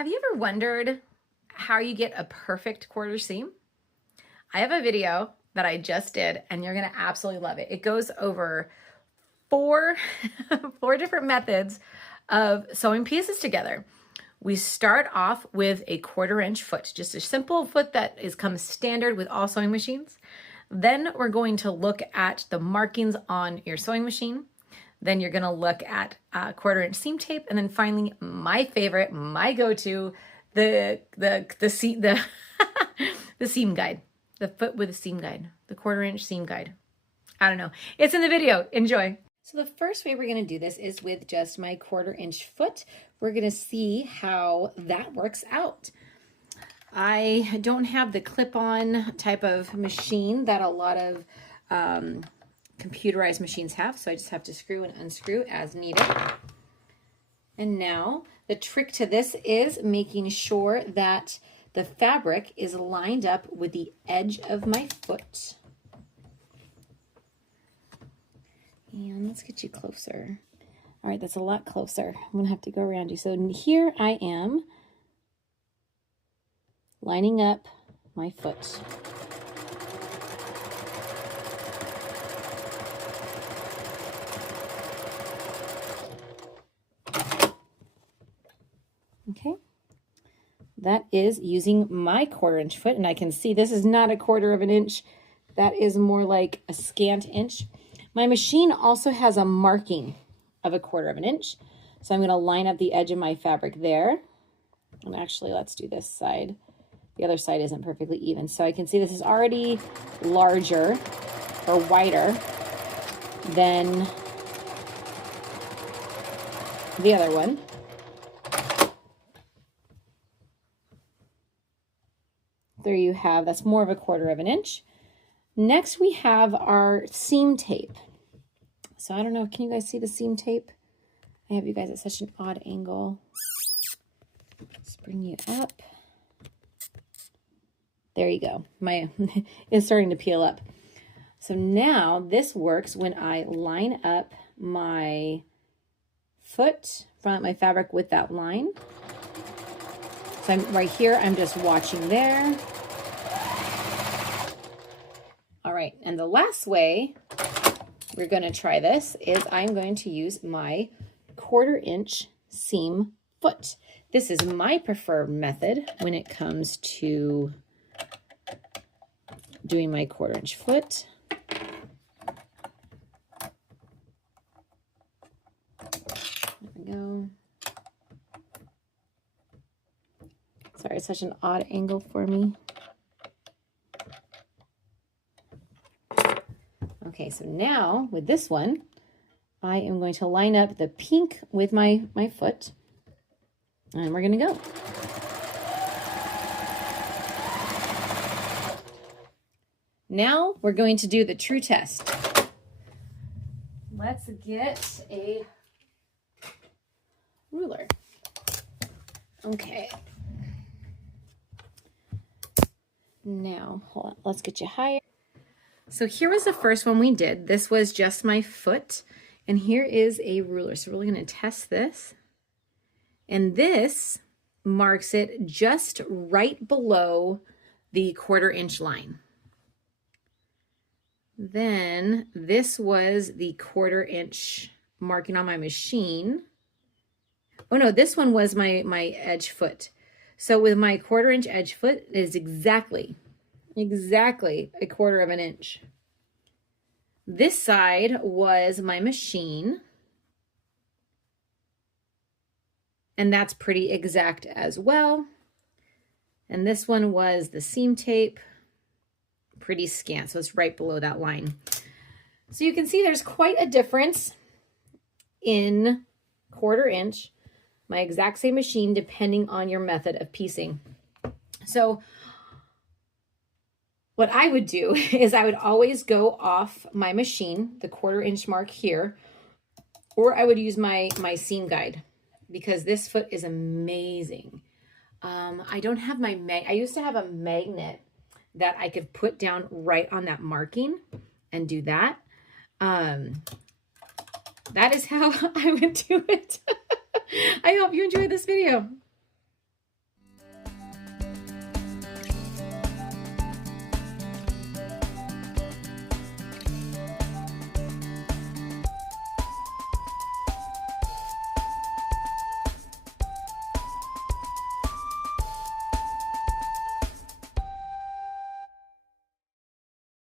Have you ever wondered how you get a perfect quarter seam? I have a video that I just did and you're gonna absolutely love it. It goes over four different methods of sewing pieces together. We start off with a 1/4 inch foot, just a simple foot that comes standard with all sewing machines. Then we're going to look at the markings on your sewing machine. Then you're gonna look at 1/4 inch seam tape, and then finally, my favorite, my go-to, the seam guide, the foot with a seam guide, the 1/4 inch seam guide. I don't know. It's in the video. Enjoy. So the first way we're gonna do this is with just my 1/4 inch foot. We're gonna see how that works out. I don't have the clip-on type of machine that a lot of computerized machines have, so I just have to screw and unscrew as needed. And now the trick to this is making sure that the fabric is lined up with the edge of my foot. And let's get you closer. All right, that's a lot closer. I'm gonna have to go around you. So here I am lining up my foot. Okay, that is using my 1/4 inch foot, and I can see this is not a 1/4 of an inch. That is more like a scant inch. My machine also has a marking of a 1/4 of an inch. So I'm gonna line up the edge of my fabric there. And actually, let's do this side. The other side isn't perfectly even. So I can see this is already larger or wider than the other one. There you have, that's more of a 1/4 of an inch. Next, we have our seam tape. So I don't know, can you guys see the seam tape? I have you guys at such an odd angle. Let's bring you up. There you go. It's starting to peel up. So now this works when I line up my foot, front my fabric with that line. So I'm right here, I'm just watching there. All right, and the last way we're gonna try this is I'm going to use my 1/4 inch seam foot. This is my preferred method when it comes to doing my 1/4 inch foot. There we go. Sorry, it's such an odd angle for me. Okay, so now with this one, I am going to line up the pink with my foot, and we're gonna go. Now we're going to do the true test. Let's get a ruler. Okay. Now, hold on, let's get you higher. So here was the first one we did. This was just my foot, and here is a ruler. So we're gonna test this. And this marks it just right below the 1/4 inch line. Then this was the 1/4 inch marking on my machine. Oh no, this one was my edge foot. So with my 1/4 inch edge foot, it is exactly a 1/4 of an inch. This side was my machine, and that's pretty exact as well. And this one was the seam tape, pretty scant, so it's right below that line. So you can see there's quite a difference in 1/4 inch, my exact same machine, depending on your method of piecing. So what I would do is I would always go off my machine, the 1/4 inch mark here, or I would use my seam guide, because this foot is amazing. I don't have I used to have a magnet that I could put down right on that marking and do that. That is how I would do it. I hope you enjoyed this video.